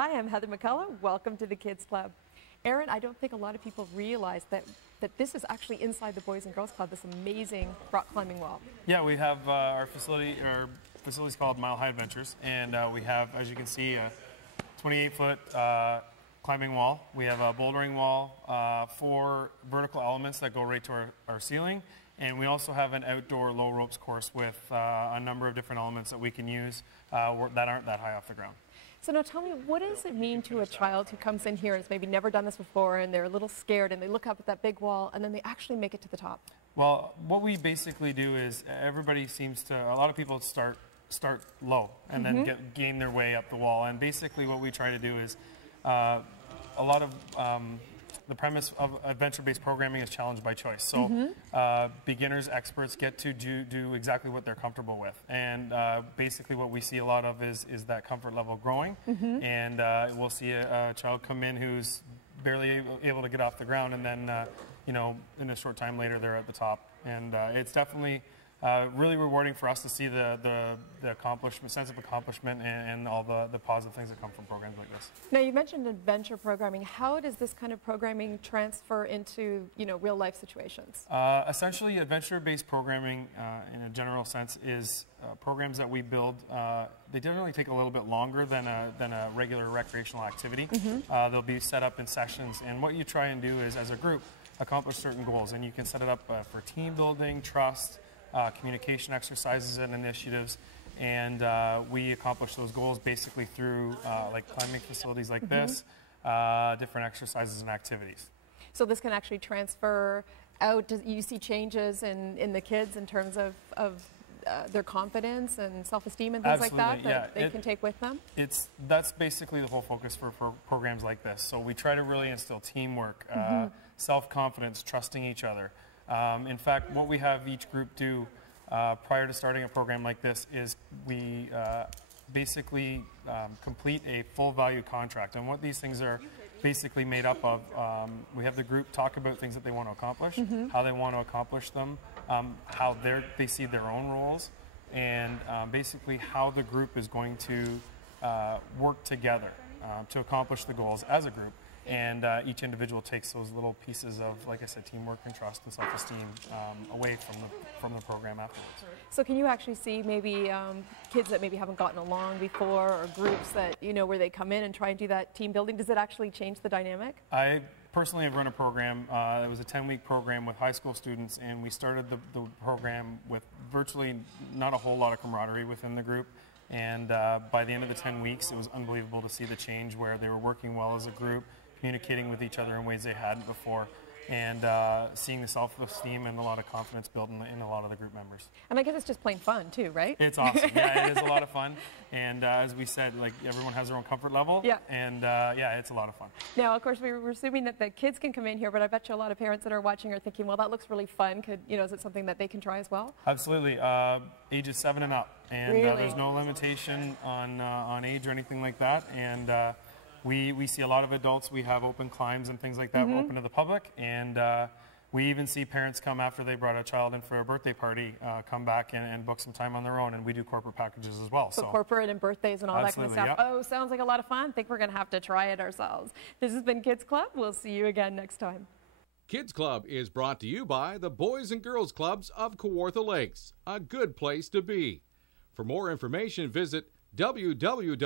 Hi, I'm Heather McCullough. Welcome to the Kids Club. Aaron, I don't think a lot of people realize that this is actually inside the Boys and Girls Club, this amazing rock climbing wall. Yeah, we have our facility's called Mile High Adventures, and we have, as you can see, a 28-foot climbing wall. We have a bouldering wall, 4 vertical elements that go right to our ceiling, and we also have an outdoor low ropes course with a number of different elements that we can use that aren't that high off the ground. So now tell me, what does it mean to a child who comes in here and has maybe never done this before and they're a little scared and they look up at that big wall and then they actually make it to the top? Well, what we basically do is everybody seems to, a lot of people start low and then gain their way up the wall. And basically what we try to do is a lot of the premise of adventure-based programming is challenge by choice. So beginners, experts get to do exactly what they're comfortable with. And basically what we see a lot of is that comfort level growing. And we'll see a child come in who's barely able to get off the ground, and then, you know, in a short time later, they're at the top. And it's definitely really rewarding for us to see the accomplishment, sense of accomplishment, and all the positive things that come from programs like this. Now, you mentioned adventure programming. How does this kind of programming transfer into, you know, real life situations? Essentially, adventure-based programming, in a general sense, is programs that we build. They generally take a little bit longer than a regular recreational activity. They'll be set up in sessions, and what you try and do is, as a group, accomplish certain goals. And you can set it up for team building, trust, communication exercises and initiatives, and we accomplish those goals basically through like climbing facilities like this, different exercises and activities. So this can actually transfer out. Do you see changes in the kids in terms of their confidence and self-esteem and things like that they can take with them? That's basically the whole focus for programs like this. So we try to really instill teamwork, self-confidence, trusting each other. In fact, what we have each group do prior to starting a program like this is we basically complete a full value contract. And what these things are basically made up of, we have the group talk about things that they want to accomplish, how they want to accomplish them, how they see their own roles, and basically how the group is going to work together to accomplish the goals as a group. And each individual takes those little pieces of, like I said, teamwork and trust and self-esteem away from the program afterwards. So can you actually see maybe kids that maybe haven't gotten along before, or groups that, you know, where they come in and try and do that team building? Does it actually change the dynamic? I personally have run a program. It was a 10-week program with high school students, and we started the program with virtually not a whole lot of camaraderie within the group. And by the end of the 10 weeks, it was unbelievable to see the change where they were working well as a group, communicating with each other in ways they hadn't before, and seeing the self-esteem and a lot of confidence built in a lot of the group members. And I guess it's just plain fun too, right? It's awesome. Yeah, it is a lot of fun. And as we said, like, everyone has their own comfort level. Yeah. And yeah, it's a lot of fun. Now, of course, we're assuming that the kids can come in here, but I bet you a lot of parents that are watching are thinking, well, that looks really fun. Is it something that they can try as well? Absolutely. Ages 7 and up. And there's no limitation on age or anything like that. And we see a lot of adults. We have open climbs and things like that open to the public, and we even see parents come after they brought a child in for a birthday party, come back and book some time on their own, and we do corporate packages as well. So corporate and birthdays and all that kind of stuff. Yep. Oh, sounds like a lot of fun. I think we're going to have to try it ourselves. This has been Kids Club. We'll see you again next time. Kids Club is brought to you by the Boys and Girls Clubs of Kawartha Lakes, a good place to be. For more information, visit www.bgckl.com.